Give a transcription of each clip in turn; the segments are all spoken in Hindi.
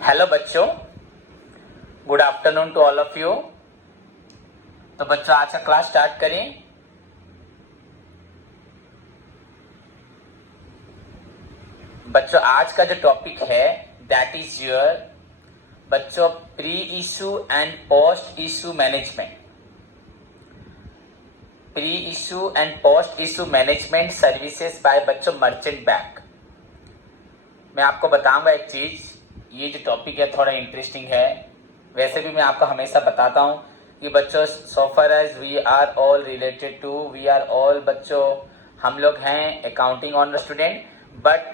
हेलो बच्चों, good afternoon to all of you. तो बच्चों आज का क्लास स्टार्ट करें। बच्चों आज का जो टॉपिक है दैट इज योर बच्चों pre issue and post issue management. Pre issue and post issue management services by बच्चों मर्चेंट बैंक। मैं आपको बताऊंगा एक चीज, ये जो टॉपिक है थोड़ा इंटरेस्टिंग है। वैसे भी मैं आपको हमेशा बताता हूँ कि बच्चों so far as we are all related to we are all बच्चों हम लोग हैं अकाउंटिंग ऑनर स्टूडेंट, बट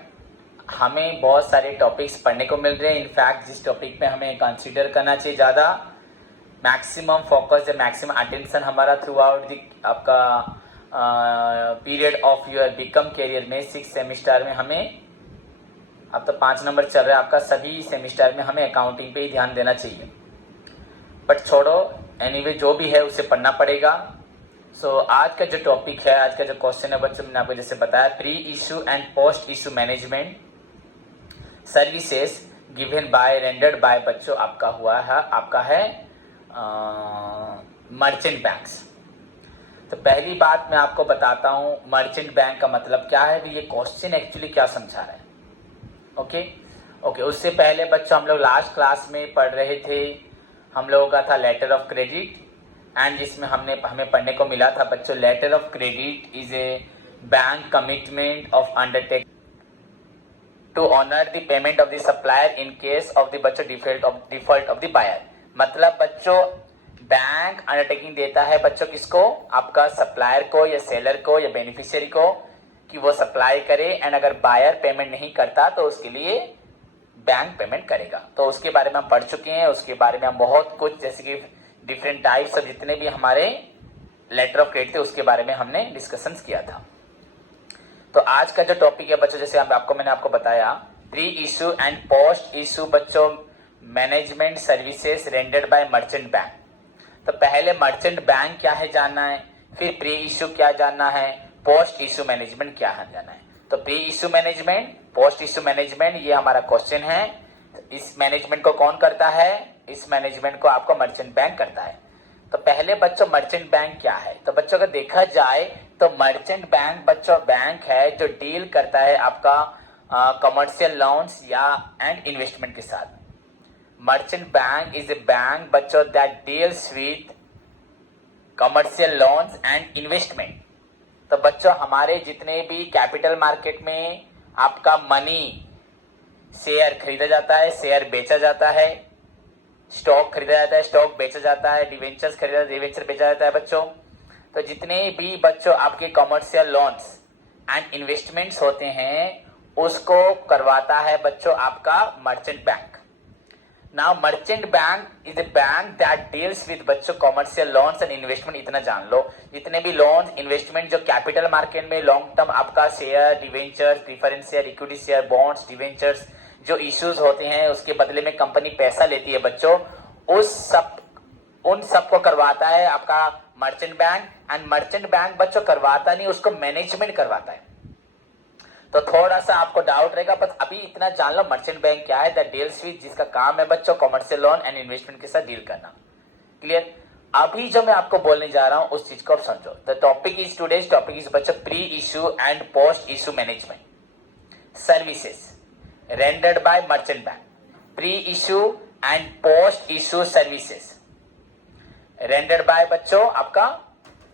हमें बहुत सारे टॉपिक्स पढ़ने को मिल रहे हैं। इनफैक्ट जिस टॉपिक पे हमें कंसीडर करना चाहिए ज़्यादा मैक्सिमम फोकस या मैक्सिमम अटेंशन हमारा थ्रू आउट दी आपका period of your BCom career में 6 सेमिस्टर में हमें, अब तो 5 नंबर चल रहा है आपका, सभी सेमिस्टर में हमें अकाउंटिंग पे ही ध्यान देना चाहिए। बट छोड़ो, एनीवे जो भी है उसे पढ़ना पड़ेगा। सो आज का जो टॉपिक है, आज का जो क्वेश्चन है बच्चों, मैंने आपको जैसे बताया pre issue and post issue management services given by rendered by बच्चों आपका है मर्चेंट बैंक्स। तो पहली बात मैं आपको बताता हूँ मर्चेंट बैंक का मतलब क्या है, ये क्वेश्चन एक्चुअली क्या समझा रहा है। ओके, उससे पहले बच्चों हम लोग लास्ट क्लास में पढ़ रहे थे, हम लोगों का था लेटर ऑफ क्रेडिट, एंड जिसमें हमें पढ़ने को मिला था बच्चों letter of credit is a bank commitment of undertake to honour the payment of the supplier in case of the बच्चों डिफॉल्ट ऑफ द बायर। मतलब बच्चों बैंक अंडरटेकिंग देता है बच्चों किसको, आपका सप्लायर को या सेलर को या बेनिफिशियरी को, कि वो सप्लाई करे, एंड अगर बायर पेमेंट नहीं करता तो उसके लिए बैंक पेमेंट करेगा। तो उसके बारे में हम पढ़ चुके हैं, उसके बारे में हम बहुत कुछ जैसे कि डिफरेंट टाइप्स ऑफ जितने भी हमारे लेटर ऑफ क्रेडिट थे उसके बारे में हमने डिस्कशंस किया था। तो आज का जो टॉपिक है बच्चों, जैसे मैंने आपको बताया pre issue and post issue बच्चों management services rendered by merchant bank. तो पहले मर्चेंट बैंक क्या है जानना है, फिर प्री इशू क्या जानना है, पोस्ट इशू मैनेजमेंट क्या है जाना है। तो pre issue management, post issue management, ये हमारा क्वेश्चन है। इस मैनेजमेंट को कौन करता है, इस मैनेजमेंट को आपको मर्चेंट बैंक करता है। तो पहले बच्चों मर्चेंट बैंक क्या है, तो बच्चों अगर देखा जाए तो मर्चेंट बैंक बच्चों बैंक है जो डील करता है आपका कमर्शियल लोन्स या एंड इन्वेस्टमेंट के साथ। Merchant bank is a bank बच्चों that deals with commercial loans and investment. तो बच्चों हमारे जितने भी कैपिटल मार्केट में आपका मनी, शेयर खरीदा जाता है, शेयर बेचा जाता है, स्टॉक खरीदा जाता है, स्टॉक बेचा जाता है, डिवेंचर्स खरीदा, डिवेंचर बेचा जाता है बच्चों। तो जितने भी बच्चों आपके कमर्शियल लोन्स एंड इन्वेस्टमेंट्स होते हैं उसको करवाता है बच्चों आपका merchant bank. Now merchant bank is a bank that deals with बच्चों कमर्शियल लोन्स एंड इन्वेस्टमेंट। इतना जान लो, जितने भी लोन्स इन्वेस्टमेंट जो कैपिटल मार्केट में लॉन्ग टर्म आपका share, debentures, preference share, equity share, bonds, debentures जो इश्यूज होते हैं उसके बदले में कंपनी पैसा लेती है बच्चों, उन सब को करवाता है आपका merchant bank. And merchant bank बच्चों करवाता नहीं, उसको मैनेजमेंट करवाता है। तो थोड़ा सा आपको डाउट रहेगा, पर अभी इतना जान लो मर्चेंट बैंक क्या है, दैट डील्स विद, जिसका काम है बच्चों कमर्शियल लोन एंड इन्वेस्टमेंट के साथ डील करना। क्लियर? अभी जो मैं आपको बोलने जा रहा हूं उस चीज को आप समझो। The topic is today's topic is बच्चों pre issue and post issue management services rendered by merchant bank. Pre issue and post issue services rendered by बच्चों आपका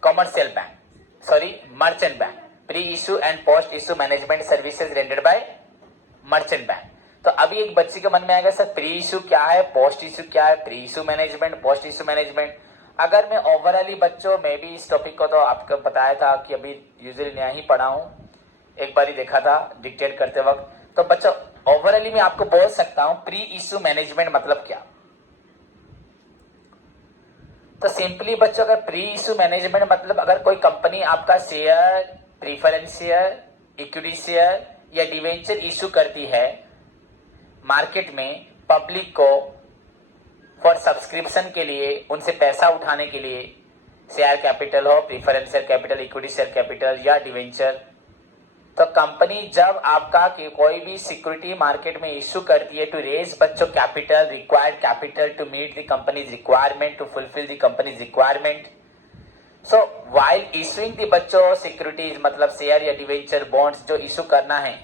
commercial bank, sorry merchant bank. Pre issue and post issue management services rendered by merchant bank. तो अभी एक बच्चे के मन में आएगा सर प्री इशू क्या है, पोस्ट इशू क्या है, pre issue management, post issue management. अगर मैं ओवरऑली बच्चों में भी इस टॉपिक को तो आपको बताया था कि अभी यूजुअली नया ही पढ़ा हूं, एक बार ही देखा था डिक्टेट करते वक्त। तो बच्चों ओवरऑली मैं आपको बोल सकता हूं प्री इशू मैनेजमेंट मतलब क्या। तो सिंपली बच्चों अगर प्री इशू मैनेजमेंट मतलब अगर कोई कंपनी आपका share, preference share, equity share या डिवेंचर इशू करती है मार्केट में पब्लिक को फॉर सब्सक्रिप्शन के लिए, उनसे पैसा उठाने के लिए, शेयर कैपिटल हो, preference share capital, equity share capital या डिवेंचर, तो कंपनी जब आपका कोई भी सिक्योरिटी मार्केट में इश्यू करती है टू रेज बच्चों capital, required capital to meet the company's requirement, to fulfil the company's requirement. So while issuing the बच्चों सिक्योरिटीज मतलब शेयर या डिवेंचर बॉन्ड्स जो इशू करना है,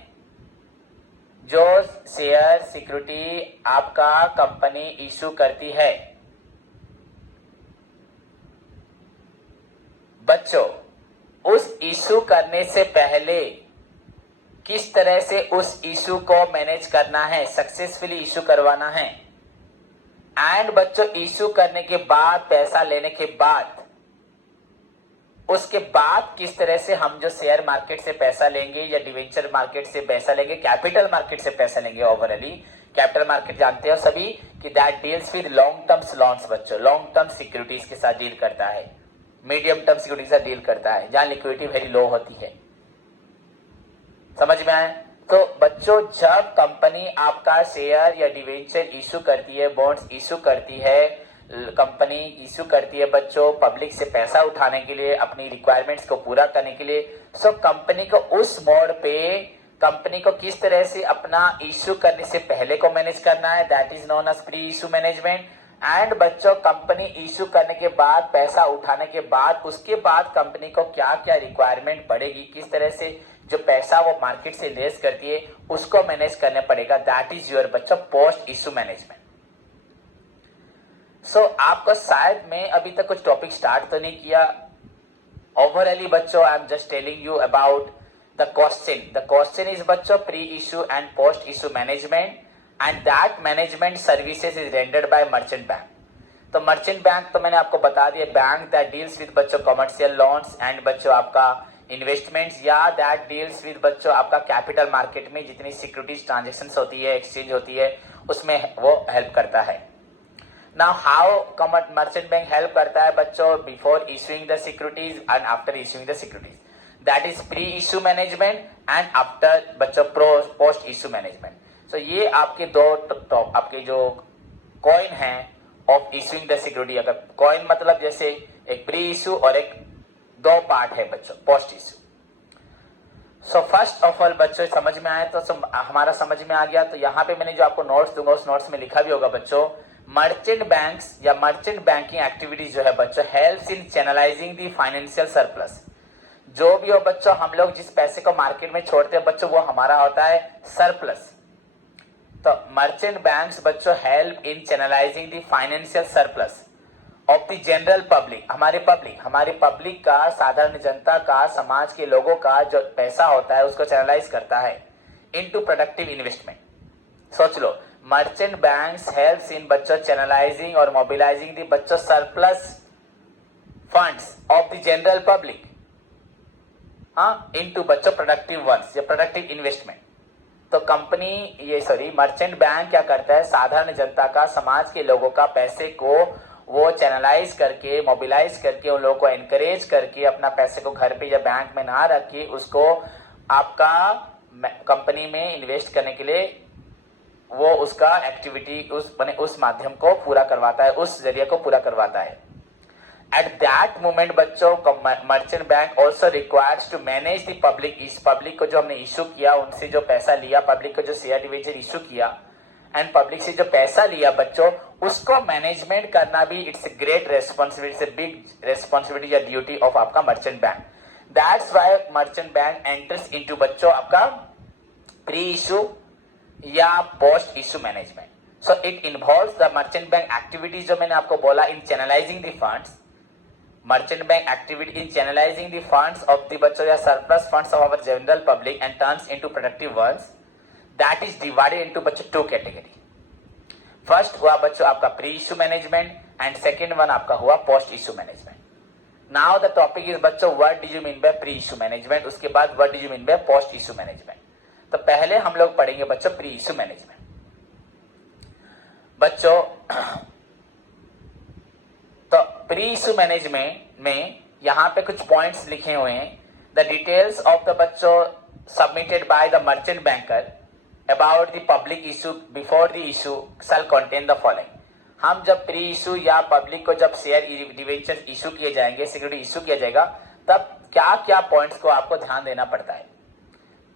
जो शेयर सिक्योरिटी आपका कंपनी इशू करती है बच्चों, उस इशू करने से पहले किस तरह से उस इशू को मैनेज करना है, सक्सेसफुली इशू करवाना है. एंड बच्चों इशू करने के बाद, पैसा लेने के बाद, उसके बाद किस तरह से हम जो शेयर मार्केट से पैसा लेंगे या डिवेंचर मार्केट से पैसा लेंगे, कैपिटल मार्केट से पैसा लेंगे. ओवरऑली कैपिटल मार्केट जानते हो सभी कि that deals with long term loans बच्चों, लॉन्ग टर्म सिक्योरिटीज के साथ डील करता है, मीडियम टर्म सिक्योरिटी से डील करता है, जहां लिक्विडिटी वेरी लो होती है. समझ में आए? तो बच्चों जब कंपनी आपका शेयर या डिवेंचर इशू करती है, बॉन्ड्स इशू करती है, कंपनी इशू करती है बच्चों पब्लिक से पैसा उठाने के लिए, अपनी रिक्वायरमेंट्स को पूरा करने के लिए, सो कंपनी को उस मोड पे कंपनी को किस तरह से अपना इशू करने से पहले को मैनेज करना है, that is known as pre issue management. And बच्चों कंपनी इशू करने के बाद, पैसा उठाने के बाद, उसके बाद कंपनी को क्या क्या रिक्वायरमेंट पड़ेगी, किस तरह से जो पैसा वो मार्केट से लेस करती है उसको मैनेज करना पड़ेगा, दैट इज योर बच्चों पोस्ट इशू मैनेजमेंट. सो आपको शायद मैं अभी तक कुछ टॉपिक स्टार्ट तो नहीं किया. ओवरऑली बच्चों I am just telling you about the question. The question is बच्चों pre issue and post issue management, and that management services is rendered by merchant bank. तो मर्चेंट बैंक तो मैंने आपको बता दिया, बैंक दैट डील्स विद बच्चों कमर्शियल लॉन्स एंड बच्चों आपका इन्वेस्टमेंट्स, या दैट डील्स विद बच्चों आपका कैपिटल मार्केट में जितनी सिक्योरिटीज ट्रांजेक्शन होती है, एक्सचेंज होती है, उसमें वो हेल्प करता है. Now how merchant bank help करता है बच्चों before issuing the securities and after issuing the securities, that is pre issue management and after बच्चों पोस्ट इशू मैनेजमेंट. सो ये आपके दो आपके जो कॉइन है ऑफ इशूइंग द सिक्योरिटी. अगर कॉइन मतलब जैसे एक प्री इशू और एक दो पार्ट है बच्चों post issue. So first of all बच्चों समझ में आए तो हमारा समझ में आ गया. तो यहाँ पे मैंने जो आपको नोट्स दूंगा उस नोट्स में लिखा भी होगा बच्चों, मर्चेंट बैंक्स या मर्चेंट बैंकिंग एक्टिविटीज जो है बच्चों helps in channelising the financial surplus. जो भी हो बच्चों हम लोग जिस पैसे को मार्केट में छोड़ते हैं बच्चों वो हमारा होता है सरप्लस. तो मर्चेंट बैंक्स बच्चों help in channelising the financial surplus of the general public. हमारी पब्लिक का, साधारण जनता का, समाज के लोगों का जो पैसा होता है उसको चैनलाइज करता है इनटू प्रोडक्टिव इन्वेस्टमेंट. सोच लो, मर्चेंट बैंक्स हेल्प्स इन बच्चों चैनलाइजिंग और मोबिलाइजिंग द बच्चों surplus funds of the general public into बच्चों प्रोडक्टिव वंस या प्रोडक्टिव इन्वेस्टमेंट. तो मर्चेंट बैंक क्या करता है, साधारण जनता का, समाज के लोगों का पैसे को वो चैनलाइज करके, मोबिलाइज करके, उन लोगों को एनकरेज करके अपना पैसे को घर पे या बैंक में ना रख के उसको आपका कंपनी में इन्वेस्ट करने के लिए वो उसका एक्टिविटी उस माध्यम को पूरा करवाता है, उस जरिए को पूरा करवाता है. एट दैट मोमेंट बच्चों merchant bank also requires to manage the public. इस पब्लिक को जो हमने इशू किया, उनसे जो पैसा लिया, पब्लिक को जो शेयर डिवेंचर इशू किया एंड पब्लिक से जो पैसा लिया बच्चों, उसको मैनेजमेंट करना भी it's a great responsibility, it's a big responsibility या ड्यूटी ऑफ आपका merchant bank. That's why merchant bank enters into बच्चों आपका प्री इशू या post issue management. So it involves the merchant bank activities जो मैंने आपको बोला in channelising the funds. Merchant bank activity in channelizing the funds of the बच्चों या surplus funds of our general public and turns into productive ones. That is divided into बच्चों two category. First हुआ बच्चों आपका pre issue management and second one आपका हुआ post issue management. Now the topic is बच्चों what do you mean by pre issue management, उसके बाद what do you mean by post issue management. तो पहले हम लोग पढ़ेंगे बच्चों pre issue management. बच्चों तो प्री इशू मैनेजमेंट में यहाँ पे कुछ पॉइंट्स लिखे हुए हैं. द डिटेल्स ऑफ द बच्चों submitted by the merchant banker about the public issue before the issue shall contain the following. हम जब प्री इशू या पब्लिक को जब शेयर डिवेंचर इशू किए जाएंगे, सिक्योरिटी इशू किया जाएगा, तब क्या क्या पॉइंट्स को आपको ध्यान देना पड़ता है.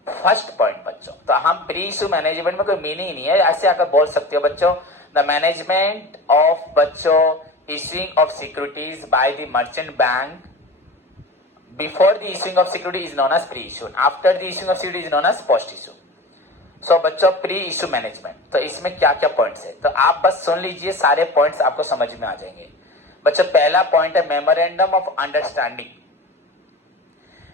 फर्स्ट पॉइंट बच्चों, तो हम प्री इशू मैनेजमेंट में कोई मीनिंग नहीं है, ऐसे आकर बोल सकते हो बच्चों, द मैनेजमेंट ऑफ बच्चों issuing of securities by the merchant bank before the issuing of security is known as pre-issue, after the issuing of security is known as post-issue. So बच्चों प्री इशू मैनेजमेंट, तो इसमें क्या क्या पॉइंट्स है, तो आप बस सुन लीजिए, सारे पॉइंट्स आपको समझ में आ जाएंगे बच्चों। पहला पॉइंट है मेमोरेंडम ऑफ अंडरस्टैंडिंग,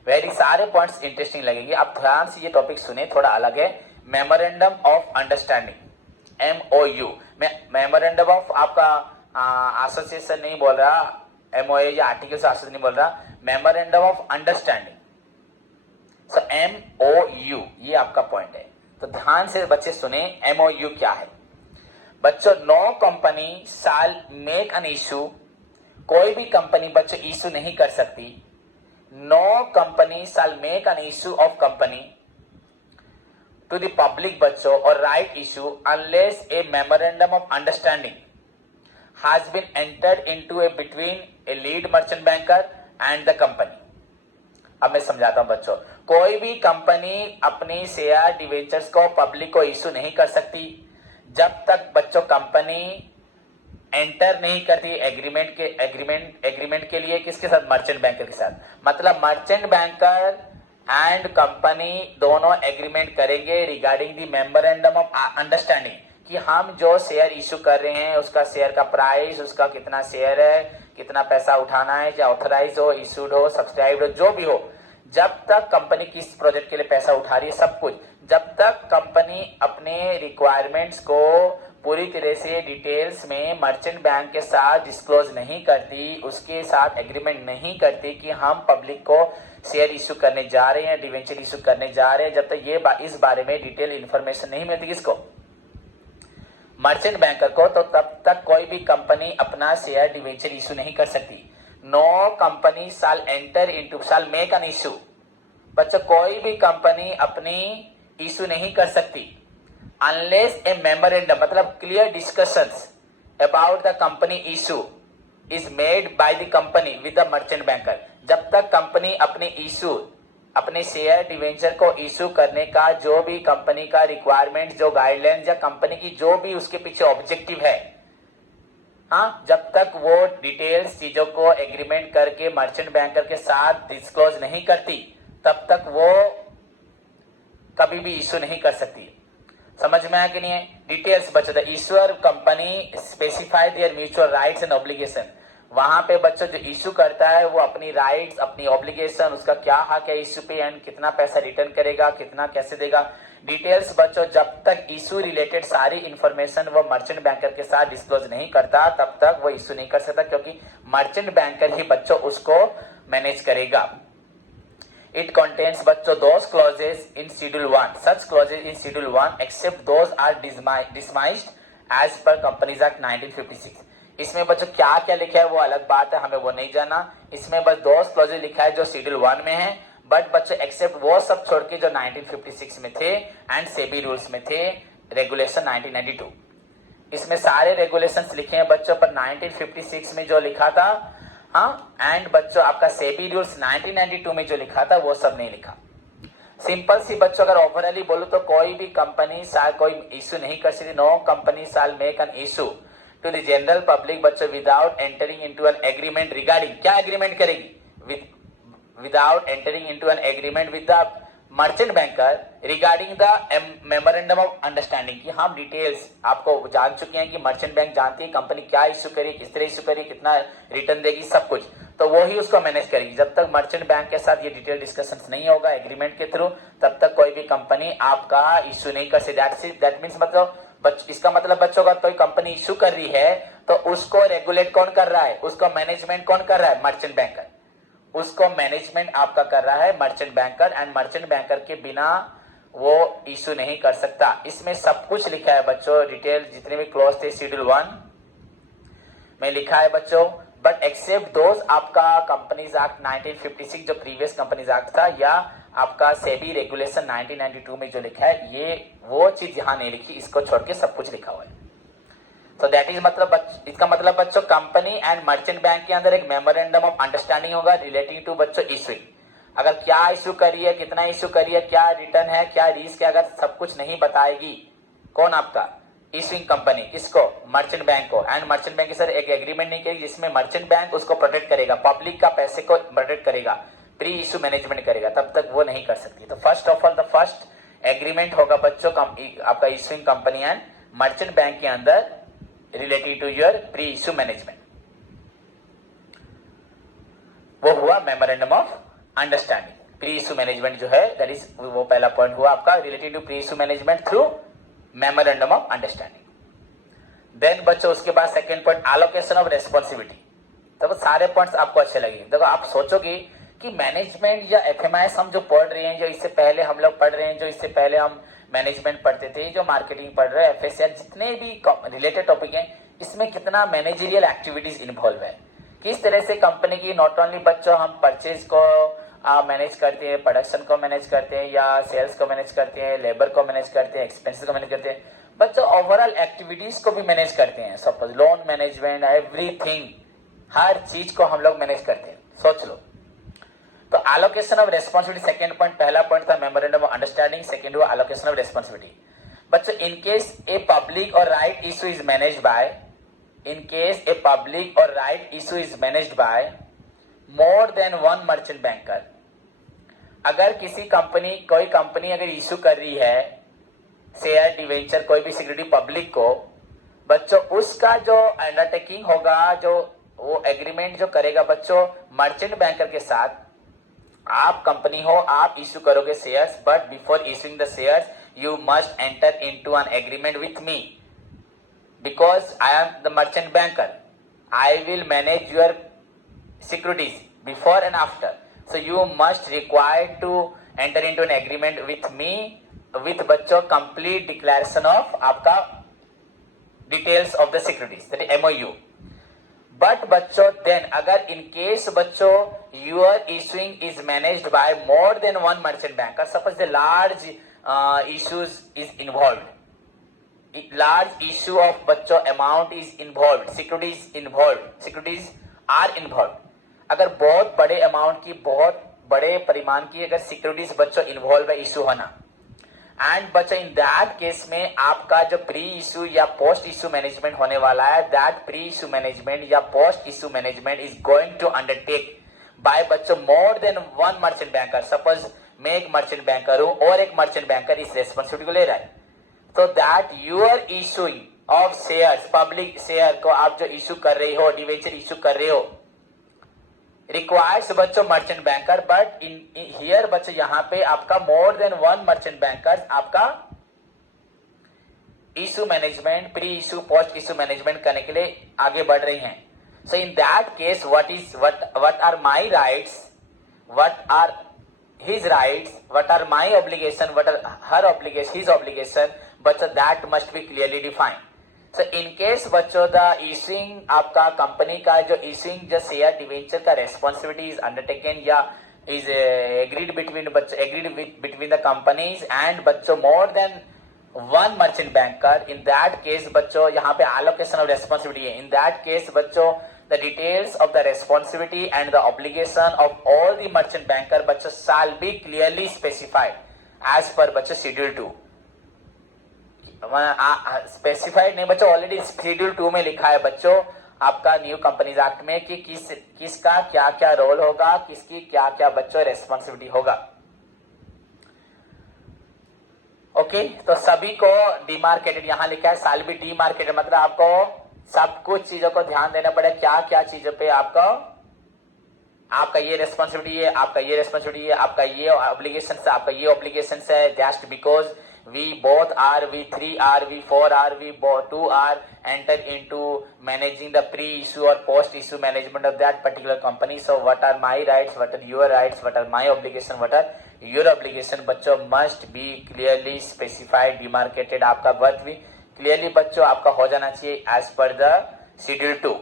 वेरी सारे पॉइंट्स इंटरेस्टिंग लगेंगे, आप ध्यान से ये टॉपिक सुने, थोड़ा अलग है। Memorandum of understanding MOU, memorandum of आपका एसोसिएशन नहीं बोल रहा, MOA या आर्टिकल से एसोसिएशन नहीं बोल रहा, memorandum of understanding, so MOU ये आपका पॉइंट है, तो ध्यान से बच्चे सुने MOU क्या है बच्चों। No company shall make an issue, कोई भी कंपनी बच्चों इशू नहीं कर सकती, no company shall make an issue of company to the public बच्चों और right issue unless a memorandum of understanding has been entered into a between a lead merchant banker and the company। अब मैं समझाता हूं बच्चों, कोई भी कंपनी अपनी शेयर डिवेंचर्स को पब्लिक को इशू नहीं कर सकती जब तक बच्चों कंपनी एंटर नहीं करती एग्रीमेंट के लिए, किसके साथ, मर्चेंट बैंकर के साथ। मतलब मर्चेंट बैंकर एंड कंपनी दोनों एग्रीमेंट करेंगे regarding the memorandum of understanding कि हम जो शेयर इशू कर रहे हैं उसका शेयर का प्राइस, उसका कितना शेयर है, कितना पैसा उठाना है, चाहे ऑथराइज हो, इशूड हो, सब्सक्राइब हो, जो भी हो, जब तक कंपनी किस प्रोजेक्ट के लिए पैसा उठा रही है, सब कुछ, जब तक कंपनी अपने रिक्वायरमेंट्स को पूरी तरह से डिटेल्स में मर्चेंट बैंक के साथ डिस्क्लोज नहीं करती, उसके साथ एग्रीमेंट नहीं करती कि हम पब्लिक को शेयर इशू करने जा रहे हैं, डिवेंचर इशू करने जा रहे हैं, जब तक ये इस बारे में डिटेल इंफॉर्मेशन नहीं मिलती किसको, मर्चेंट बैंकर को, तो तब तक कोई भी कंपनी अपना शेयर डिवेंचर इशू नहीं कर सकती। No company shall enter into shall make an issue, बच्चों कोई भी कंपनी अपनी इशू नहीं कर सकती अनलेस ए मेमोरेंडम, मतलब clear discussions about the company issue is made by the company with the merchant banker. जब तक कंपनी अपनी इशू, अपने शेयर डिवेंचर को इशू करने का जो भी कंपनी का रिक्वायरमेंट, जो गाइडलाइंस या कंपनी की जो भी उसके पीछे ऑब्जेक्टिव है, हाँ, जब तक वो डिटेल्स चीजों को एग्रीमेंट करके मर्चेंट बैंकर के साथ डिस्क्लोज नहीं करती, तब तक वो कभी भी इशू नहीं कर सकती। समझ में आया कि नहीं है? डिटेल्स बच्चों, the issuer company specify there mutual rights and obligation, वहां पे बच्चों जो इशू करता है वो अपनी राइट्स, अपनी ऑब्लिगेशन, उसका क्या हक है इशू पे एंड कितना पैसा रिटर्न करेगा, कितना कैसे देगा, डिटेल्स बच्चों जब तक इशू रिलेटेड सारी इंफॉर्मेशन वो मर्चेंट बैंकर के साथ डिस्क्लोज नहीं करता तब तक वो इशू नहीं कर सकता, क्योंकि मर्चेंट बैंकर ही बच्चों उसको मैनेज करेगा। It contains बच्चों those clauses in Schedule 1, such clauses in Schedule 1 except those are dismissed as per Companies Act 1956। इसमें बच्चों क्या क्या लिखा है वो अलग बात है, हमें वो नहीं जाना। इसमें बस दो क्लॉजेज लिखा है जो Schedule 1 में है, बट बच्चों एक्सेप्ट वो सब छोड़ के जो 1956 में थे एंड सेबी रूल्स में थे, रेगुलेशन 1992, इसमें सारे रेगुलेशंस लिखे हैं बच्चों। पर 1956 में जो लिखा था, हाँ, एंड बच्चों आपका सेबी रूल्स 1992 में जो लिखा था वो सब नहीं लिखा। सिंपल सी बच्चों अगर ओवरऑली बोलो तो कोई भी कंपनी साल कोई इशू नहीं कर सकती, no company shall make an issue to the general public बच्चों without entering into an agreement regarding, क्या एग्रीमेंट करेगी, without entering into an agreement with the merchant banker regarding the memorandum of understanding, की हम डिटेल्स आपको जान चुके हैं कि मर्चेंट बैंक जानती है कंपनी क्या इशू करी, किस तरह इशू करी, कितना रिटर्न देगी, सब कुछ, तो वो ही उसको मैनेज करेगी। जब तक मर्चेंट बैंक के साथ ये डिटेल डिस्कशंस नहीं होगा एग्रीमेंट के थ्रू, तब तक कोई भी कंपनी आपका इशू नहीं कर सकती। दैट मीन्स मतलब इसका मतलब बच्चों का कोई कंपनी इशू कर रही है तो उसको रेगुलेट कौन कर रहा है, उसको मैनेजमेंट कौन कर रहा है, मर्चेंट बैंकर, उसको मैनेजमेंट आपका कर रहा है merchant banker, and merchant banker के बिना वो इशू नहीं कर सकता। इसमें सब कुछ लिखा है बच्चों, डिटेल जितने भी क्लॉज थे Schedule 1 में लिखा है बच्चों, बट एक्सेप्ट दोज आपका कंपनीज एक्ट 1956 जो प्रीवियस कंपनीज एक्ट था, या आपका सेबी रेगुलेशन 1992 में जो लिखा है, ये वो चीज यहां नहीं लिखी, इसको छोड़ के सब कुछ लिखा हुआ है। तो दैट इज मतलब इसका मतलब बच्चों कंपनी एंड मर्चेंट बैंक के अंदर एक मेमोरेंडम ऑफ अंडरस्टैंडिंग होगा रिलेटिंग टू बच्चों इशूइंग। अगर क्या इश्यू करी है, कितना इश्यू करी है, क्या रिटर्न है, क्या रिस्क है, अगर सब कुछ नहीं बताएगी, कौन आपका इश्यूइंग कंपनी, किसको, मर्चेंट बैंक को, एंड मर्चेंट बैंक के सर एक एग्रीमेंट नहीं करेगी जिसमें मर्चेंट बैंक उसको प्रोटेक्ट करेगा, पब्लिक का पैसे को प्रोटेक्ट करेगा, प्री इश्यू मैनेजमेंट करेगा, तब तक वो नहीं कर सकती। तो first of all the first agreement होगा बच्चों आपका issuing company and merchant bank के अंदर related to your pre issue management, वो हुआ memorandum of understanding. Pre issue management जो है दैट इज वो पहला पॉइंट हुआ आपका related to pre issue management through memorandum of understanding. Then बच्चों उसके बाद second point allocation of responsibility. तो सारे पॉइंट्स आपको अच्छे लगे। देखो आप सोचोगे कि मैनेजमेंट या एफएमआईएस हम जो पढ़ रहे हैं, जो इससे पहले हम लोग पढ़ रहे हैं, जो इससे पहले हम मैनेजमेंट पढ़ते थे, जो मार्केटिंग पढ़ रहे हैं, एफएसआर, जितने भी रिलेटेड टॉपिक हैं, इसमें कितना मैनेजरियल एक्टिविटीज इन्वॉल्व है, किस तरह से कंपनी की नॉट ओनली बच्चों हम परचेज को मैनेज करते हैं, प्रोडक्शन को मैनेज करते हैं, या सेल्स को मैनेज करते हैं, लेबर को मैनेज करते हैं, एक्सपेंसेस को मैनेज करते हैं, बच्चों ओवरऑल एक्टिविटीज को भी मैनेज करते हैं। सपोज लोन मैनेजमेंट, एवरीथिंग, हर चीज को हम लोग मैनेज करते हैं। सोच लो। तो allocation of responsibility second point, पहला पॉइंट था मेमोरेंडम ऑफ अंडरस्टैंडिंग, सेकंड हुआ एलोकेशन ऑफ रेस्पॉन्सिबिलिटी। बच्चों इन केस ए पब्लिक और right issue is managed by, in case a public or right issue is managed by more than one merchant banker, अगर किसी कंपनी, कोई कंपनी अगर इशू कर रही है शेयर डिवेंचर, कोई भी सिक्योरिटी पब्लिक को, बच्चों उसका जो अंडरटेकिंग होगा, जो वो एग्रीमेंट जो करेगा बच्चों मर्चेंट बैंकर के साथ, आप कंपनी हो, आप इशू करोगे shares, but before issuing the shares you must enter into an agreement with me, because I am the merchant banker, I will manage your securities before and after, so you must required to enter into an agreement with me with बच्चों complete declaration of आपका details of the securities, that is MOU. But बच्चों then अगर in case बच्चों your issuing is managed by more than one merchant banker, suppose the large issues is involved, large issue of बच्चों amount is involved, securities are involved, अगर बहुत बड़े अमाउंट की, बहुत बड़े परिमाण की अगर सिक्योरिटीज बच्चों इन्वॉल्व है इशू होना, एंड बच्चों इन दैट केस में आपका जो प्री इशू या पोस्ट इशू मैनेजमेंट होने वाला है, दैट प्री इशू मैनेजमेंट या post issue management is going to undertake by बच्चों more than one merchant banker. Suppose मैं एक मर्चेंट बैंकर हूं और एक मर्चेंट बैंकर इस रेस्पॉन्सिबिलिटी को ले रहा है, तो that your issuing of shares, public share को आप जो इशू कर रहे हो, डिवेंचर इशू कर रहे हो, रिक्वायर्स बच्चों merchant banker, but in here बच्चों यहां पे आपका more than one merchant bankers आपका issue management, pre issue, post issue management करने के लिए आगे बढ़ रही हैं। So in that case what are my rights, what are his rights, what are my obligation, what are her obligation, his obligation, बच्चों that must be clearly defined. So in case बच्चों the issuing आपका कंपनी का जो issuing जो शेयर डिवेंचर का responsibility is undertaken या is agreed between the companies and बच्चों more than one merchant banker, in that case बच्चों यहाँ पे allocation of responsibility है, in that case बच्चों the details of the responsibility and the obligation of all the merchant banker बच्चों shall be clearly specified as per बच्चों schedule 2। स्पेसिफाइड नहीं बच्चों, ऑलरेडी शेड्यूल 2 में लिखा है बच्चों आपका न्यू कंपनीज एक्ट में कि किसका क्या क्या रोल होगा, किसकी क्या क्या बच्चों रेस्पॉन्सिबिलिटी होगा। ओके, तो सभी को डिमार्केटेड यहां लिखा है, साल भी डिमार्केटेड, मतलब आपको सब कुछ चीजों को ध्यान देना पड़े, क्या क्या चीजों पे आपका ये रेस्पॉन्सिबिलिटी है, आपका ये रेस्पॉन्सिबिलिटी है, आपका ये ऑब्लिगेशन है, आपका ये ऑब्लिगेशन है, just because we both are, we 3 are, we 4 are, we 2 are entered into managing the pre-issue or post-issue management of that particular company. So what are my rights, what are your rights, what are my obligation, what are your obligation बच्चों must be clearly specified, demarcated, आपका वर्क भी clearly बच्चों आपका हो जाना चाहिए as per the schedule 2।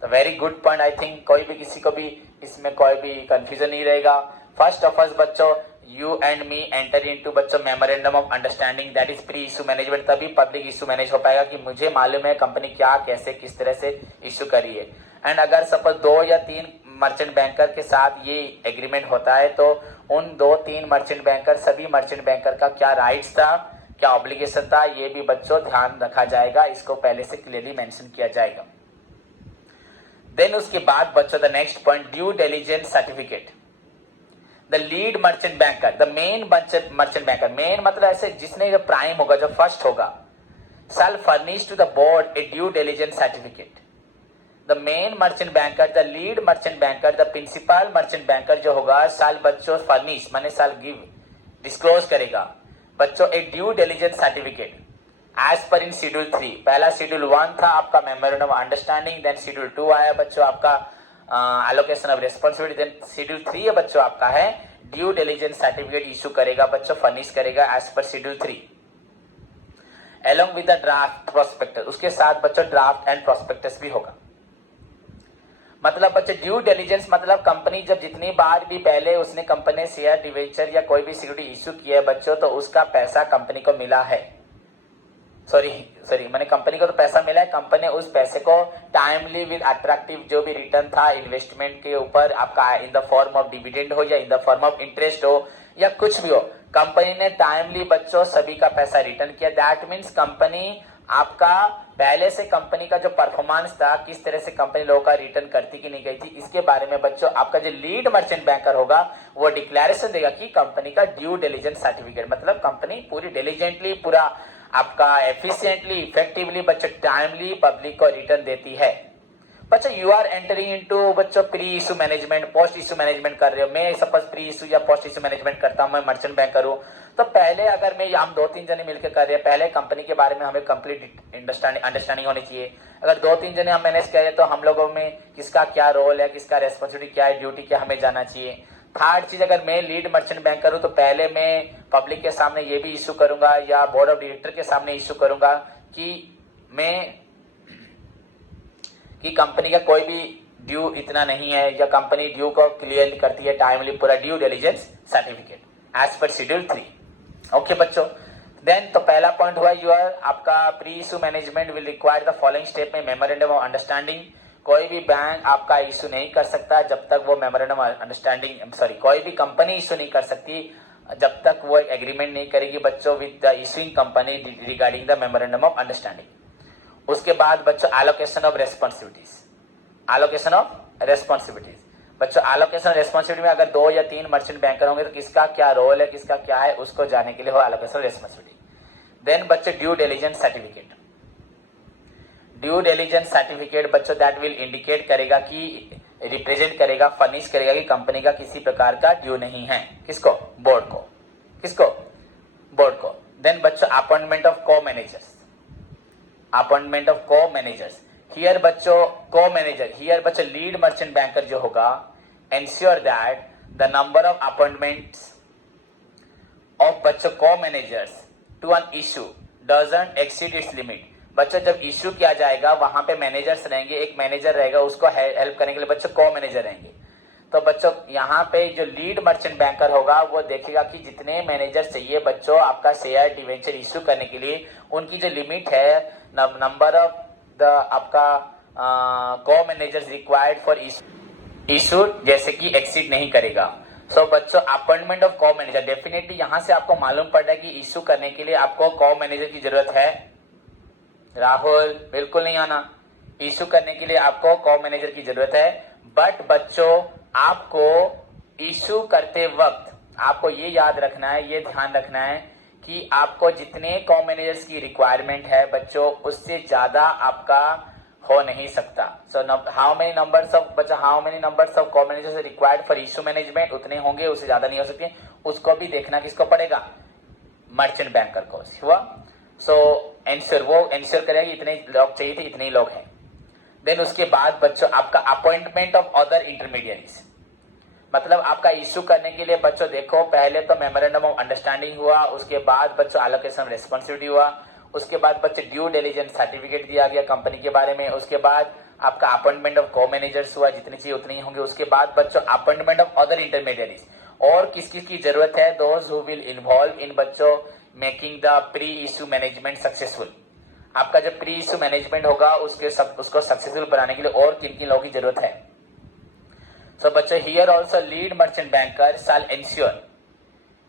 तो very good point, I think कोई भी किसी को भी इसमें कोई भी कंफ्यूजन नहीं रहेगा। फर्स्ट ऑफ ऑल बच्चों you and me enter into बच्चों memorandum of understanding, that is pre issue management, तभी पब्लिक इशू मैनेज हो पाएगा कि मुझे मालूम है कंपनी क्या कैसे किस तरह से इशू करी है। एंड अगर सपोज 2 या 3 मर्चेंट बैंकर के साथ ये एग्रीमेंट होता है तो उन 2-3 मर्चेंट बैंकर, सभी मर्चेंट बैंकर का क्या राइट्स था, क्या ऑब्लिगेशन था, ये भी बच्चों ध्यान रखा जाएगा, इसको पहले से क्लियरली मेंशन किया जाएगा। देन उसके बाद बच्चों the next point, due diligence certificate. The lead merchant banker, the main merchant banker, main मतलब ऐसे जिसने जो प्राइम होगा, जो फर्स्ट होगा, shall furnish to the board a due diligence certificate. The main merchant banker, the lead merchant banker, the principal merchant banker जो होगा shall बच्चों furnish माने shall give, disclose करेगा बच्चों a due diligence certificate as per in schedule 3। पहला schedule 1 था आपका memorandum of understanding, then schedule 2 आया बच्चों आपका allocation of responsibility, then schedule 3 है बच्चों आपका है due diligence certificate issue करेगा बच्चों, furnish करेगा as per schedule 3 along with the draft prospectus। उसके साथ बच्चों ड्राफ्ट एंड प्रोस्पेक्टस भी होगा। मतलब बच्चों ड्यू डिलिजेंस मतलब कंपनी जब जितनी बार भी पहले उसने कंपनी ने शेयर डिवेंचर या कोई भी सिक्योरिटी इश्यू किया है बच्चों, तो उसका पैसा कंपनी को मिला है, सॉरी मैंने कंपनी को तो पैसा मिला है, कंपनी ने उस पैसे को टाइमली विद अट्रैक्टिव जो भी रिटर्न था इन्वेस्टमेंट के ऊपर आपका in the form of dividend हो या in the form of interest हो या कुछ भी हो, कंपनी ने टाइमली बच्चों सभी का पैसा रिटर्न किया। दैट मीन्स कंपनी आपका पहले से कंपनी का जो परफॉर्मेंस था, किस तरह से कंपनी लोगों का रिटर्न करती कि नहीं करती, इसके बारे में बच्चों आपका जो लीड मर्चेंट बैंकर होगा वो डिक्लेरेशन देगा कि कंपनी का ड्यू डिलिजेंस सर्टिफिकेट, मतलब कंपनी पूरी डिलिजेंटली, पूरा आपका एफिशिएंटली, इफेक्टिवली बच्चों टाइमली पब्लिक को रिटर्न देती है। बच्चों यू आर एंटरिंग इनटू बच्चों pre issue management, post issue management कर रहे हो। मैं सपोज प्री इशू या पोस्ट इशू मैनेजमेंट करता हूं, मैं मर्चेंट बैंकर हूं, तो पहले अगर मैं हम 2-3 जने मिलकर कर रहे हैं, पहले कंपनी के बारे में हमें कंप्लीट अंडरस्टैंडिंग होनी चाहिए। अगर 2-3 जने हम मैनेज कर रहे हैं तो हम लोगों में किसका क्या रोल है, किसका रेस्पॉन्सिबिलिटी क्या है, ड्यूटी क्या हमें जाना चाहिए। थर्ड चीज, अगर मैं लीड मर्चेंट बैंकर हूं तो पहले मैं पब्लिक के सामने ये भी इशू करूंगा या बोर्ड ऑफ डायरेक्टर के सामने इशू करूंगा कि कंपनी का कोई भी ड्यू इतना नहीं है या कंपनी ड्यू को क्लियर करती है टाइमली, पूरा due diligence certificate as per schedule 3। Okay बच्चों, देन तो पहला पॉइंट हुआ यूर आपका pre issue management will require the following step में मेमोरेंडम ऑफ अंडरस्टैंडिंग। कोई भी बैंक आपका इशू नहीं कर सकता जब तक वो मेमोरेंडम ऑफ अंडरस्टैंडिंग, सॉरी कोई भी कंपनी इशू नहीं कर सकती जब तक वो एग्रीमेंट नहीं करेगी बच्चों with the issuing company regarding the memorandum of understanding. उसके बाद बच्चों allocation of responsibilities, allocation of responsibilities बच्चों, एलोकेशन रेस्पॉन्सिबिलिटी में अगर 2 या 3 मर्चेंट बैंकर होंगे तो किसका क्या रोल है, किसका क्या है, उसको जाने के लिए हो एलोकेशन रेस्पॉन्सिबिलिटी। देन बच्चों due diligence certificate, due diligence certificate बच्चों दैट विल इंडिकेट करेगा कि रिप्रेजेंट करेगा, फर्निश करेगा कि कंपनी का किसी प्रकार का ड्यू नहीं है, किसको, बोर्ड को, किसको, बोर्ड को। देन बच्चों appointment of co managers, appointment of co managers, here बच्चों को मैनेजर, हियर बच्चों लीड मर्चेंट बैंकर जो होगा ensure that the number of appointments of बच्चों co managers to an issue doesn't exceed its limit. बच्चों जब इशू किया जाएगा वहां पे मैनेजर्स रहेंगे, एक मैनेजर रहेगा, उसको हेल्प करने के लिए बच्चों को मैनेजर रहेंगे। तो बच्चों यहाँ पे जो लीड मर्चेंट बैंकर होगा वो देखेगा कि जितने मैनेजर चाहिए बच्चों आपका शेयर डिवेंचर इशू करने के लिए, उनकी जो लिमिट है नंबर ऑफ द आपका को मैनेजर्स रिक्वायर्ड फॉर इशू जैसे कि एक्सीड नहीं करेगा। सो बच्चों अपॉइंटमेंट ऑफ को मैनेजर, डेफिनेटली यहां से आपको मालूम पड़ रहा है कि इशू करने के लिए आपको को मैनेजर की जरूरत है। राहुल बिल्कुल नहीं आना, इशू करने के लिए आपको को मैनेजर की जरूरत है। बट बच्चों आपको इशू करते वक्त आपको ये याद रखना है, ये ध्यान रखना है कि आपको जितने को मैनेजर्स की रिक्वायरमेंट है बच्चों उससे ज्यादा आपका हो नहीं सकता। So how many numbers of बच्चों, how many numbers of co managers required for issue management, उतने होंगे, उससे ज्यादा नहीं हो सकते। उसको भी देखना किसको पड़ेगा, मर्चेंट बैंकर को, हुआ। सो एंश्योर, वो एंश्योर करेगा इतने लोग चाहिए थे, इतने ही लोग हैं। देन उसके बाद बच्चों आपका अपॉइंटमेंट ऑफ अदर इंटरमीडिएरीज, मतलब आपका इशू करने के लिए बच्चों देखो पहले तो मेमोरेंडम ऑफ अंडरस्टैंडिंग हुआ, उसके बाद बच्चों एलोकेशन रेस्पॉन्सिबिलिटी हुआ, उसके बाद बच्चों ड्यू डिलिजेंस सर्टिफिकेट दिया गया कंपनी के बारे में, उसके बाद आपका अपॉइंटमेंट ऑफ को मैनेजर्स हुआ, जितनी चाहिए उतनी होंगे। उसके बाद बच्चों अपॉइंटमेंट ऑफ अदर इंटरमीडिएरीज, और किस किस की जरूरत है, those who will involve in बच्चों making the pre issue management successful. आपका जब प्री इशू मैनेजमेंट होगा उसको सक्सेसफुल बनाने के लिए और किन किन लोगों की जरूरत है। So बच्चों here also lead merchant banker shall ensure.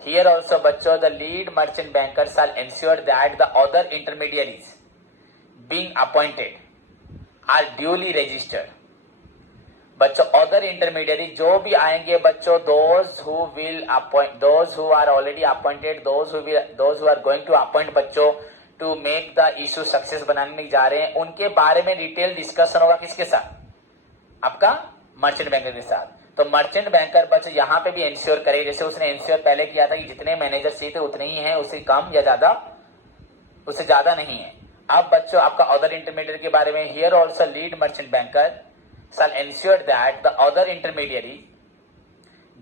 Here also बच्चों the lead merchant banker shall ensure that the other intermediaries being appointed are duly registered. बच्चों other intermediary जो भी आएंगे बच्चों, those who will appoint, those who are already appointed, those who are going to appoint बच्चों to make the issue success बनाने जा रहे हैं, उनके बारे में डिटेल डिस्कशन होगा किसके साथ? आपका मर्चेंट बैंकर के साथ. तो मर्चेंट बैंकर बच्चों यहाँ पे भी इंश्योर करेगा, जैसे उसने इंश्योर पहले किया था कि जितने मैनेजर सीट है उतने ही हैं, उससे कम या ज्यादा, उससे ज्यादा नहीं है. अब बच्चों आपका अदर इंटरमीडिएट के बारे में, here also lead merchant banker shall ensure that the other intermediary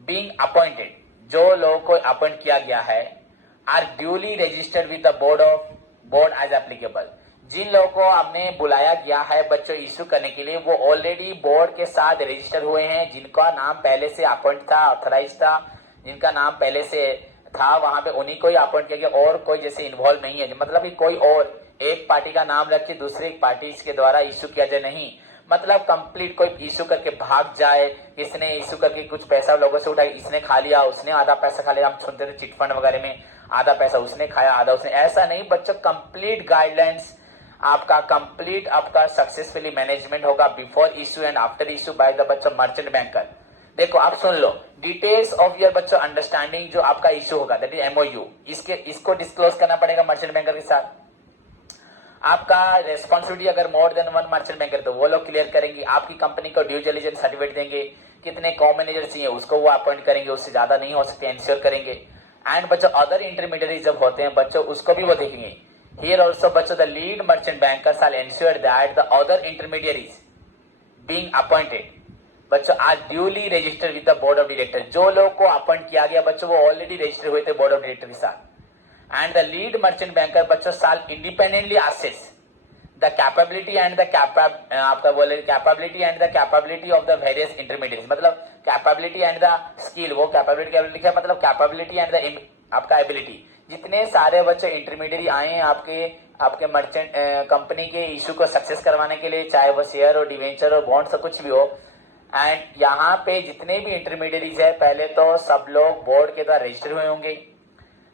being appointed, जो लोगों को अपॉइंट किया गया है, are duly registered with the board as applicable. जिन लोगों को आपने बुलाया गया है बच्चों इश्यू करने के लिए, वो ऑलरेडी बोर्ड के साथ रजिस्टर हुए हैं, जिनका नाम पहले से अपॉइंट था, ऑथराइज था, जिनका नाम पहले से था वहां पे, उन्हीं को ही अपॉइंट किया गया. और कोई जैसे इन्वॉल्व नहीं है, मतलब कि कोई और एक पार्टी का नाम रख के दूसरी पार्टी के द्वारा इश्यू किया जाए, नहीं. मतलब कंप्लीट कोई इश्यू करके भाग जाए, इसने इश्यू करके कुछ पैसा लोगों से उठाया, इसने खा लिया, उसने आधा पैसा खा लिया. हम सुनते थे चिट फंड वगैरह में आधा पैसा उसने खाया, आधा उसने, ऐसा नहीं बच्चों. कंप्लीट गाइडलाइंस आपका सक्सेसफुली मैनेजमेंट होगा before issue and after issue by the बच्चों मर्चेंट बैंकर. देखो आप सुन लो, डिटेल्स ऑफ योर बच्चों अंडरस्टैंडिंग, जो आपका इश्यू होगा दैट इज एमओयू, इसको डिस्क्लोज करना पड़ेगा मर्चेंट बैंकर के साथ. आपका रेस्पॉन्सिबिलिटी अगर मोर देन वन मर्चेंट बैंकर तो वो लोग क्लियर करेंगे. आपकी कंपनी को ड्यू डिलिजेंस सर्टिफिकेट देंगे, कितने को मैनेजर चाहिए उसको वो अपॉइंट करेंगे, उससे ज्यादा नहीं हो सकते, इंश्योर करेंगे. एंड बच्चों अदर इंटरमीडिएरी जब होते हैं बच्चों, उसको भी वो देखेंगे. Here also बच्चों the lead merchant banker shall ensure that the other intermediaries being appointed बच्चों are duly registered with the board of directors. जो लोग को अपॉइंट किया गया बच्चों वो ऑलरेडी रजिस्टर हुए थे बोर्ड ऑफ डायरेक्टर के साथ. And the lead merchant banker बच्चों shall independently assess the capability and the आपका बोले capability and the capability of the various intermediaries. मतलब capability and the skill, वो capability लिखा है, मतलब capability and the आपका एबिलिटी. जितने सारे बच्चे इंटरमीडिएट आए हैं आपके मर्चेंट कंपनी के इशू को सक्सेस करवाने के लिए, चाहे वो शेयर हो, डिवेंचर हो, बॉन्ड्स हो, कुछ भी हो. एंड यहाँ पे जितने भी इंटरमीडिएट है पहले तो सब लोग बोर्ड के द्वारा रजिस्टर हुए होंगे.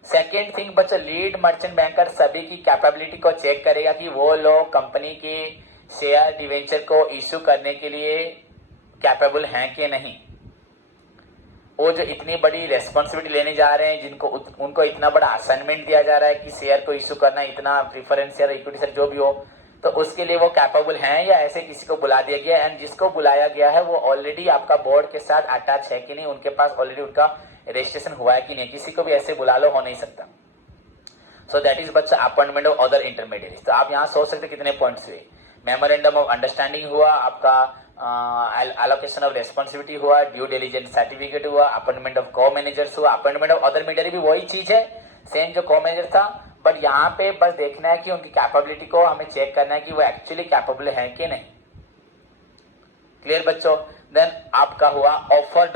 सेकेंड थिंग बच्चों, लीड मर्चेंट बैंकर सभी की कैपेबिलिटी को चेक करेगा कि वो लोग कंपनी के शेयर डिवेंचर को इशू करने के लिए कैपेबल हैं कि नहीं. वो जो इतनी बड़ी रेस्पॉन्सिबिलिटी लेने जा रहे हैं, उनको इतना बड़ा असाइनमेंट दिया जा रहा है कि शेयर को इशू करना, इतना प्रीफरेंस शेयर, इक्विटी शेयर जो भी हो, तो उसके लिए वो कैपेबल हैं या ऐसे किसी को बुला दिया गया. एंड जिसको बुलाया गया है वो ऑलरेडी आपका बोर्ड के साथ अटैच है कि नहीं, उनके पास ऑलरेडी उनका रजिस्ट्रेशन हुआ है कि नहीं. किसी को भी ऐसे बुला लो, हो नहीं सकता. सो दैट इज बच्चा अपॉइंटमेंट ऑफ अदर इंटरमीडिएट. तो आप यहाँ सोच सकते कितने पॉइंट्स हुए. मेमोरेंडम ऑफ अंडरस्टैंडिंग हुआ, आपका एलोकेशन ऑफ रेस्पॉन्सिबिलिटी हुआ, ड्यू डिलिजेंस सर्टिफिकेट हुआ, अपॉइंटमेंट ऑफ को मैनेजर्स हुआ. अपॉइंटमेंट ऑफ अदर मीडियर भी वही चीज है, सेम जो को मैनेजर था, बट यहाँ पे बस देखना है कि उनकी कैपेबिलिटी को हमें चेक करना है कि वो एक्चुअली कैपेबल है कि नहीं. क्लियर बच्चों. देन आपका हुआ ऑफर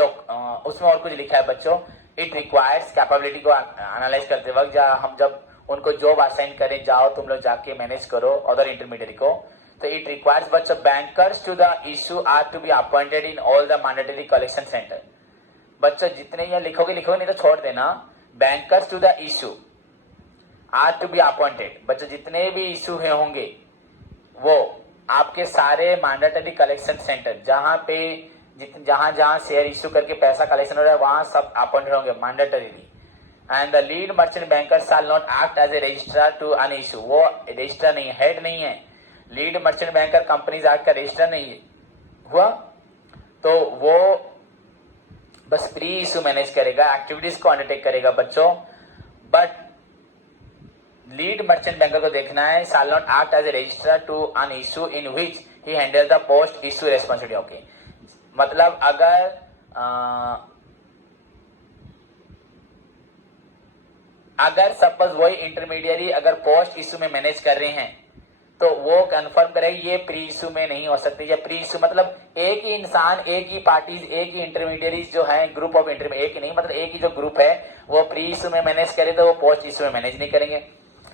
उसमें और कुछ लिखा है बच्चों, इट रिक्वायर्स कैपेबिलिटी को एनालाइज करते वक्त, हम जब उनको जॉब असाइन करें, जाओ तुम लोग जाके मैनेज करो अदर इंटरमीडिएट को, तो इट रिक्वायर्स बच्चों bankers to the issue are to be appointed in all the mandatory collection centre. बच्चों जितने यहाँ लिखोगे नहीं तो छोड़ देना. Bankers to the issue are to be appointed. बच्चों जितने भी इशू होंगे वो आपके सारे मैंडेटरी कलेक्शन सेंटर, जहां पे जहां शेयर इशू करके पैसा कलेक्शन हो रहा है वहां सब अपॉइंटेड होंगे mandatorily. And the lead merchant banker shall not act as a registrar to an issue. वो रजिस्ट्रार नहीं है, हेड नहीं है. Lead merchant banker companies act का रजिस्टर नहीं हुआ, तो वो बस प्री इशू मैनेज करेगा, एक्टिविटीज को अंडरटेक करेगा बच्चों. बट लीड मर्चेंट बैंकर को देखना है, shall not act as a registrar to an issue in which he handle the post issue responsibility. Okay, मतलब अगर सपोज वही इंटरमीडिएरी अगर पोस्ट इशू में मैनेज कर रहे हैं तो वो कंफर्म करेगी ये प्री इशू में नहीं हो सकती. या प्री इशू मतलब एक ही इंसान, एक ही पार्टीज, एक ही इंटरमीडिएरीज जो है, ग्रुप ऑफ इंटरमीडिएट, एक ही नहीं मतलब एक ही जो ग्रुप है वो प्री इशू में मैनेज करे तो वो पोस्ट इशू में मैनेज नहीं करेंगे.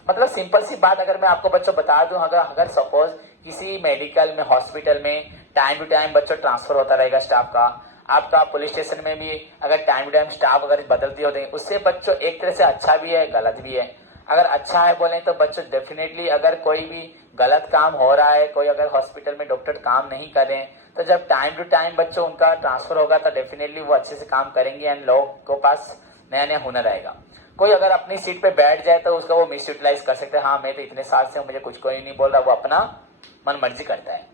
मतलब सिंपल सी बात अगर मैं आपको बच्चों बता दूं, अगर सपोज किसी मेडिकल में, हॉस्पिटल में टाइम टू टाइम बच्चों ट्रांसफर होता रहेगा स्टाफ का, आपका पुलिस स्टेशन में भी अगर टाइम टू टाइम स्टाफ अगर बदलती होते हैं, उससे बच्चों एक तरह से अच्छा भी है गलत भी है। अगर अच्छा है बोले तो बच्चों डेफिनेटली अगर कोई भी गलत काम हो रहा है, कोई अगर हॉस्पिटल में डॉक्टर काम नहीं कर रहे हैं, तो जब टाइम टू टाइम बच्चों उनका ट्रांसफर होगा तो डेफिनेटली वो अच्छे से काम करेंगे एंड लोगों के पास नया नया हुनर आएगा। कोई अगर अपनी सीट पे बैठ जाए तो उसका वो मिस यूटिलाइज कर सकते हैं, हाँ मैं तो इतने साल से मुझे कुछ कोई नहीं बोल रहा, वो अपना मन मर्जी करता है।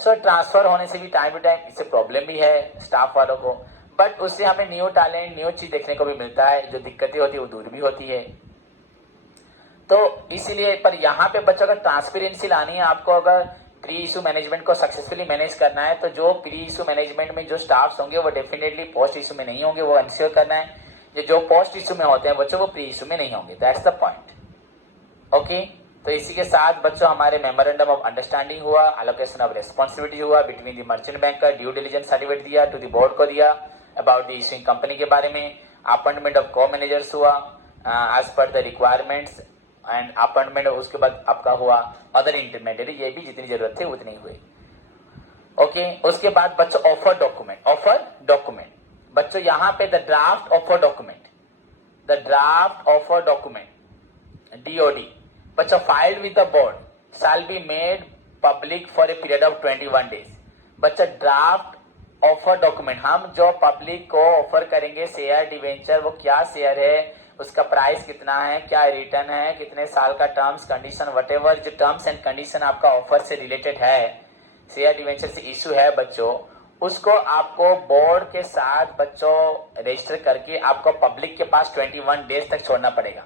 सो ट्रांसफर होने से भी टाइम टू टाइम इससे प्रॉब्लम भी है स्टाफ वालों को, बट उससे हमें न्यू टैलेंट न्यू चीज देखने को भी मिलता है, जो दिक्कतें होती है वो दूर भी होती है। तो इसीलिए पर यहाँ पे बच्चों का ट्रांसपेरेंसी लानी है आपको, अगर प्री इशू मैनेजमेंट को सक्सेसफुली मैनेज करना है तो जो प्री इशू मैनेजमेंट में जो स्टाफ्स होंगे वो डेफिनेटली पोस्ट इशू में नहीं होंगे, वो इंश्योर करना है ये जो पोस्ट इशू में होते हैं बच्चों वो प्री इशू में नहीं होंगे। That's the point. ओके, तो इसी के साथ बच्चों हमारे मेमोरेंडम ऑफ अंडरस्टैंडिंग हुआ, एलोकेशन ऑफ रिस्पॉन्सिबिलिटी हुआ बिटवीन द मर्चेंट बैंक का, ड्यू डिलिजेंस सर्टिफिकेट दिया टू द बोर्ड को दिया अबाउट द इशूइंग कंपनी के बारे में, अपॉइंटमेंट ऑफ को मैनेजर्स हुआ as per the requirements and appointment, उसके बाद आपका हुआ अदर इंटरमीडिएट, ये भी जितनी जरूरत थी उतनी हुई। ओके, उसके बाद बच्चों ऑफर डॉक्यूमेंट बच्चों यहाँ पे the draft offer document DOD बच्चों filed with the board shall be made public for a period of 21 days. बच्चा ड्राफ्ट ऑफर डॉक्यूमेंट हम जो पब्लिक को ऑफर करेंगे शेयर डिवेंचर, वो क्या शेयर है, उसका प्राइस कितना है, क्या रिटर्न है, कितने साल का टर्म्स कंडीशन वटेवर जो टर्म्स एंड कंडीशन आपका ऑफर से रिलेटेड है, शेयर डिवेंचर से इशू है बच्चों, उसको आपको बोर्ड के साथ बच्चों रजिस्टर करके आपको पब्लिक के पास 21 डेज तक छोड़ना पड़ेगा।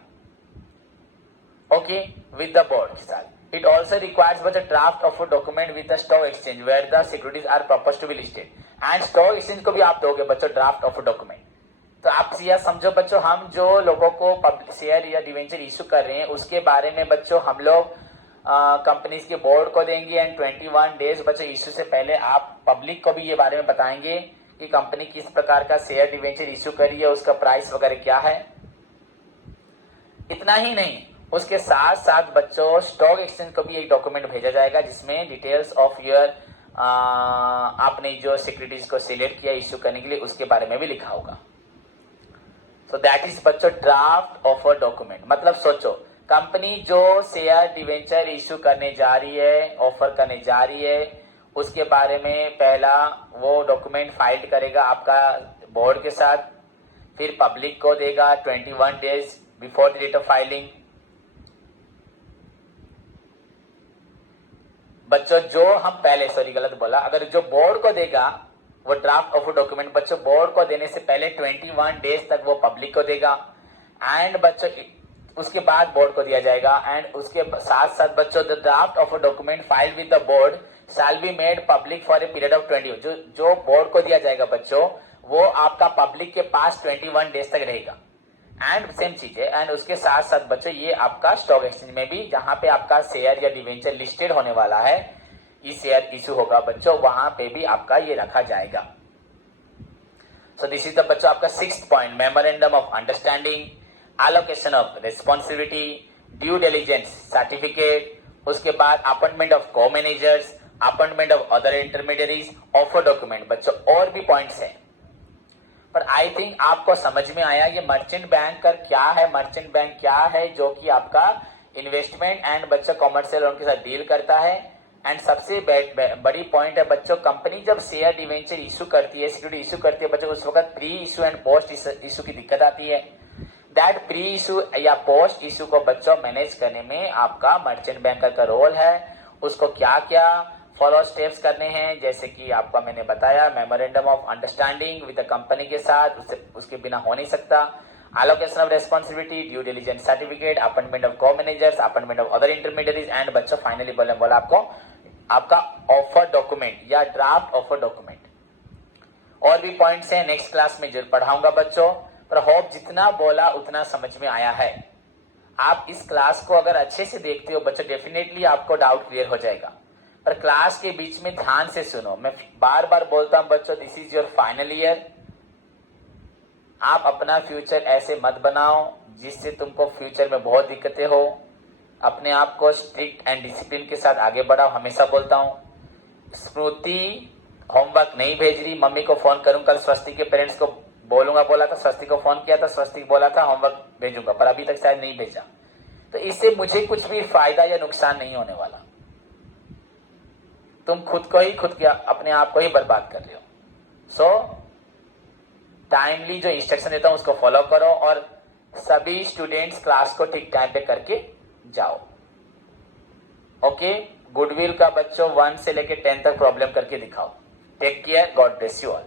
ओके, विद द बोर्ड के साथ। इट ऑल्सो रिक्वायर्स बच्चों draft of document with the stock exchange where the securities are proposed to be listed and stock exchange को भी आप दोगे बच्चों ड्राफ्ट ऑफ डॉक्यूमेंट। तो आप यह समझो बच्चों हम जो लोगों को शेयर या डिवेंचर इशू कर रहे हैं उसके बारे में बच्चों हम लोग कंपनीज के बोर्ड को देंगे एंड 21 डेज बच्चों इशू से पहले आप पब्लिक को भी ये बारे में बताएंगे कि कंपनी किस प्रकार का शेयर डिवेंचर इशू करी है, उसका प्राइस वगैरह क्या है। इतना ही नहीं, उसके साथ साथ बच्चों स्टॉक एक्सचेंज को भी एक डॉक्यूमेंट भेजा जाएगा जिसमें डिटेल्स ऑफ योर आपने जो सिक्योरिटीज को सिलेक्ट किया इशू करने के लिए उसके बारे में भी लिखा होगा। सो दैट इज बच्चों ड्राफ्ट ऑफर डॉक्यूमेंट। मतलब सोचो कंपनी जो शेयर डिवेंचर इशू करने जा रही है, ऑफर करने जा रही है, उसके बारे में पहला वो डॉक्यूमेंट फाइल करेगा आपका बोर्ड के साथ, फिर पब्लिक को देगा 21 days before the date of filing. बच्चों जो हम पहले गलत बोला, अगर जो बोर्ड को देगा वो ड्राफ्ट ऑफ डॉक्यूमेंट बच्चों बोर्ड को देने से पहले 21 डेज तक वो पब्लिक को देगा एंड बच्चों उसके बाद बोर्ड को दिया जाएगा एंड उसके साथ साथ बच्चों the draft of document file with the board shall be made public for a period of 20। जो बोर्ड को दिया जाएगा बच्चों वो आपका पब्लिक के पास 21 डेज तक रहेगा एंड सेम चीज है। एंड उसके साथ साथ बच्चों ये आपका स्टॉक एक्सचेंज में भी जहां पे आपका शेयर या डिवेंचर लिस्टेड होने वाला है, ये शेयर इशू होगा बच्चों, वहां पे भी आपका ये रखा जाएगा। सो दिस इज द बच्चों आपका 6th point, memorandum of understanding, allocation of responsibility, due diligence certificate, उसके बाद appointment of co managers, appointment of other intermediaries, offer document. बच्चों और भी पॉइंट्स हैं पर आई थिंक आपको समझ में आया ये मर्चेंट बैंक का क्या है, मर्चेंट बैंक क्या है जो कि आपका इन्वेस्टमेंट एंड बच्चों कॉमर्शियल लोन के साथ डील करता है। एंड सबसे बड़ी पॉइंट है बच्चों कंपनी जब शेयर डिवेंचर इशू करती है, सिक्योरिटी इशू करती है बच्चों, उस वक्त pre issue and post issue की दिक्कत आती है। दैट प्री इशू या पोस्ट इशू को बच्चों मैनेज करने में आपका मर्चेंट बैंक का रोल है। उसको क्या क्या फॉलो स्टेप्स करने हैं, जैसे कि आपका मैंने बताया memorandum of understanding with the company के साथ, उसके बिना हो नहीं सकता। Allocation of responsibility, due diligence certificate, appointment of co managers, appointment of other intermediaries and बच्चों फाइनली बोला आपको आपका ऑफर डॉक्यूमेंट या ड्राफ्ट ऑफर डॉक्यूमेंट। और भी पॉइंट्स हैं नेक्स्ट क्लास में जरूर पढ़ाऊंगा बच्चों, पर होप जितना बोला उतना समझ में आया है। आप इस क्लास को अगर अच्छे से देखते हो बच्चों डेफिनेटली आपको डाउट क्लियर हो जाएगा, पर क्लास के बीच में ध्यान से सुनो। मैं बार बार बोलता हूं बच्चों this is your final year. आप अपना फ्यूचर ऐसे मत बनाओ जिससे तुमको फ्यूचर में बहुत दिक्कतें हो। अपने आप को स्ट्रिक्ट एंड डिसिप्लिन के साथ आगे बढ़ाओ। हमेशा बोलता हूं स्मृति होमवर्क नहीं भेज रही, मम्मी को फोन करूं, कल स्वस्ति के पेरेंट्स को बोलूंगा बोला था, स्वस्ति को फोन किया था, स्वस्ति बोला था होमवर्क भेजूंगा, पर अभी तक शायद नहीं भेजा। तो इससे मुझे कुछ भी फायदा या नुकसान नहीं होने वाला। तुम खुद के अपने आप को ही बर्बाद कर रहे हो। सो टाइमली जो इंस्ट्रक्शन देता हूं उसको फॉलो करो और सभी स्टूडेंट्स क्लास को ठीक टाइम पे करके जाओ। ओके, गुडविल का बच्चों 1 से लेके 10 तक प्रॉब्लम करके दिखाओ। Take care, God bless you all.